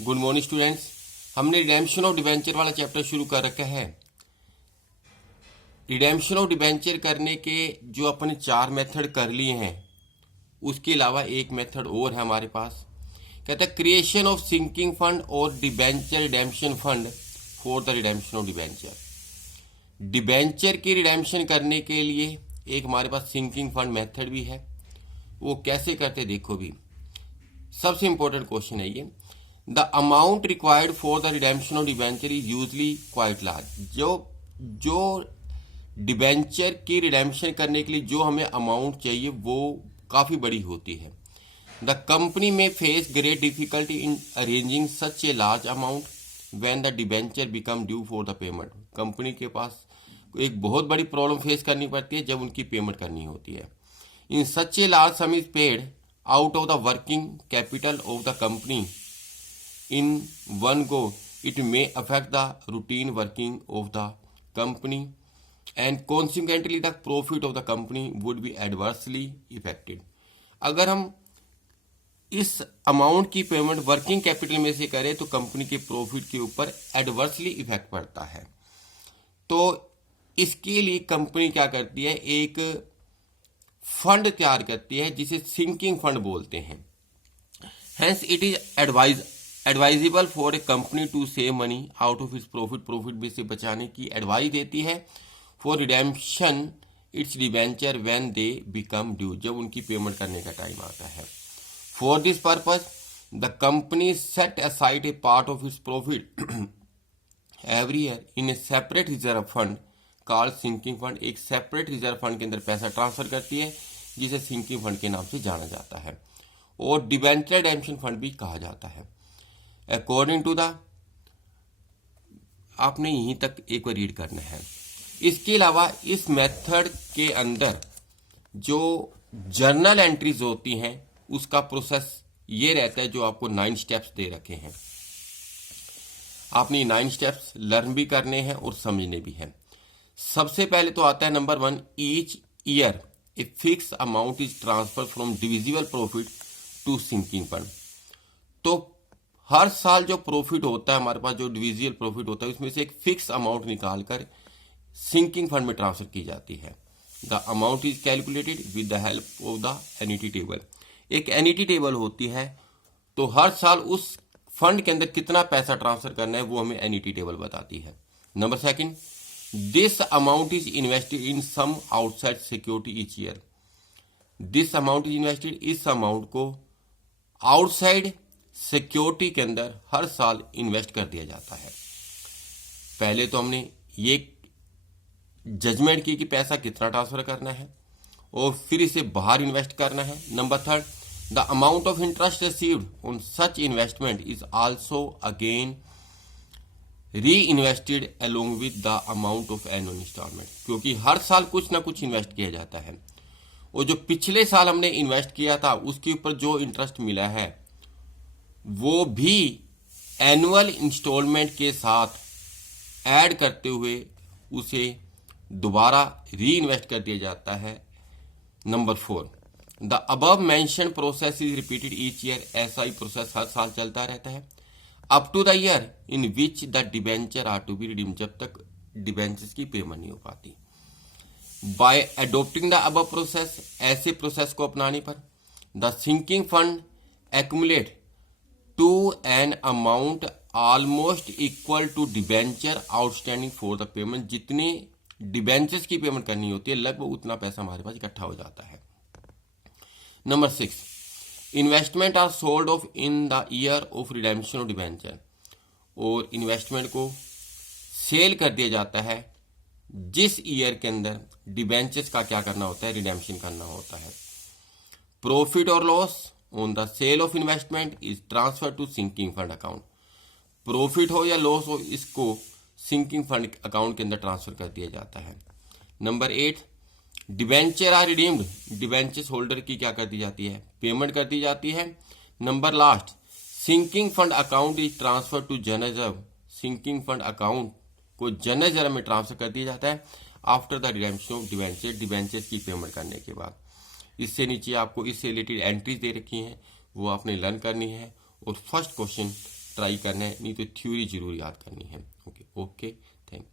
Good morning students. हमने redemption of debenture वाला chapter शुरू कर रखा है। रिडेम्पशन ऑफ डिबेंचर करने के जो अपने 4 मेथड कर लिए हैं, उसके अलावा एक मेथड और है हमारे पास। कहता है क्रिएशन ऑफ सिंकिंग फंड और debenture redemption fund for the redemption of debenture. Debenture की रिडेम्पशन करने के लिए एक हमारे पास सिंकिंग फंड मेथड भी है। वो कैसे करते देखो भी। सबसे इंपॉर्टेंट क्वेश्चन है ये। The amount required for the redemption of debenture is usually quite large. जो डिबेंचर की रिडेम्पशन करने के लिए जो हमें अमाउंट चाहिए वो काफ़ी बड़ी होती है। द कंपनी में face great difficulty in arranging such a large amount when the debenture become due for the payment. Company के पास एक बहुत बड़ी प्रॉब्लम फेस करनी पड़ती है जब उनकी पेमेंट करनी होती है। In such a large sum is paid out of the working capital of the company in one go, it may affect the routine working of the company and consequently the profit of the company would be adversely affected. अगर हम इस amount की payment working capital में से करें तो company के profit के ऊपर एडवर्सली इफेक्ट पड़ता है। तो इसके लिए कंपनी क्या करती है, एक फंड तैयार करती है जिसे सिंकिंग फंड बोलते हैं। Hence it is advisable for a company to save money out of its profit में से बचाने की एडवाइस देती है for redemption its debenture when they become due, जब उनकी पेमेंट करने का टाइम आता है। For this purpose the company set aside a part of its profit every year in a separate reserve fund called sinking fund. एक separate reserve fund के अंदर पैसा ट्रांसफर करती है जिसे सिंकिंग फंड के नाम से जाना जाता है और डिबेंचर रिडेम्पशन फंड भी कहा जाता है। अकॉर्डिंग टू द, आपने यहीं तक एक बार रीड करना है। इसके अलावा इस मेथड के अंदर जो जर्नल एंट्रीज होती हैं उसका प्रोसेस ये रहता है जो आपको 9 स्टेप्स दे रखे हैं। आपने 9 स्टेप्स लर्न भी करने हैं और समझने भी हैं। सबसे पहले तो आता है number 1, each year a fix amount is transfer from divisible profit to sinking fund. तो हर साल जो प्रॉफिट होता है हमारे पास, जो डिविजिबल प्रॉफिट होता है, उसमें से एक फिक्स अमाउंट निकालकर सिंकिंग फंड में ट्रांसफर की जाती है। The amount is calculated with the help of the NET table. एक एनईटी टेबल होती है, तो हर साल उस फंड के अंदर कितना पैसा ट्रांसफर करना है वो हमें एनईटी टेबल बताती है। Number 2, this amount is invested in some outside security each year. This amount is invested, इस अमाउंट को आउटसाइड सिक्योरिटी के अंदर हर साल इन्वेस्ट कर दिया जाता है। पहले तो हमने ये जजमेंट की कि पैसा कितना ट्रांसफर करना है और फिर इसे बाहर इन्वेस्ट करना है। Number 3, the amount of interest received on such investment is also again reinvested along with the amount of annual instalment, क्योंकि हर साल कुछ ना कुछ इन्वेस्ट किया जाता है और जो पिछले साल हमने इन्वेस्ट किया था उसके ऊपर जो इंटरेस्ट मिला है वो भी एनुअल इंस्टॉलमेंट के साथ ऐड करते हुए उसे दोबारा री इन्वेस्ट कर दिया जाता है। Number 4, the above mention process is repeated each year. ऐसा ही प्रोसेस हर साल चलता रहता है up to the year in which the debenture are to be redeem, जब तक डिबेंचर्स की पेमेंट नहीं हो पाती। By adopting the above process, ऐसे प्रोसेस को अपनाने पर the sinking fund accumulate to an amount almost equal to debenture outstanding for the payment. जितने डिबेंचर्स की पेमेंट करनी होती है लगभग उतना पैसा हमारे पास इकट्ठा हो जाता है। Number 6, investment are sold off in the year of redemption of debenture. और इन्वेस्टमेंट को सेल कर दिया जाता है जिस ईयर के अंदर डिबेंचर्स का क्या करना होता है, रिडेम्पशन करना होता है। प्रॉफिट और loss on the sale of investment is transfer to sinking fund account. Profit हो या लॉस हो, इसको सिंकिंग फंड अकाउंट के अंदर ट्रांसफर कर दिया जाता है। Number 8, debenture are redeemed. Debentures holder की क्या कर दी जाती है, पेमेंट कर दी जाती है। Number last, sinking fund account is transfer to general reserve. Sinking fund account को जनरल रिजर्व में ट्रांसफर कर दिया जाता है after the redemption of debenture, debentures की पेमेंट करने के बाद। इससे नीचे आपको इससे रिलेटेड एंट्रीज दे रखी हैं, वो आपने लर्न करनी है और फर्स्ट क्वेश्चन ट्राई करना है, नहीं तो थ्योरी जरूर याद करनी है। Okay okay, thank you.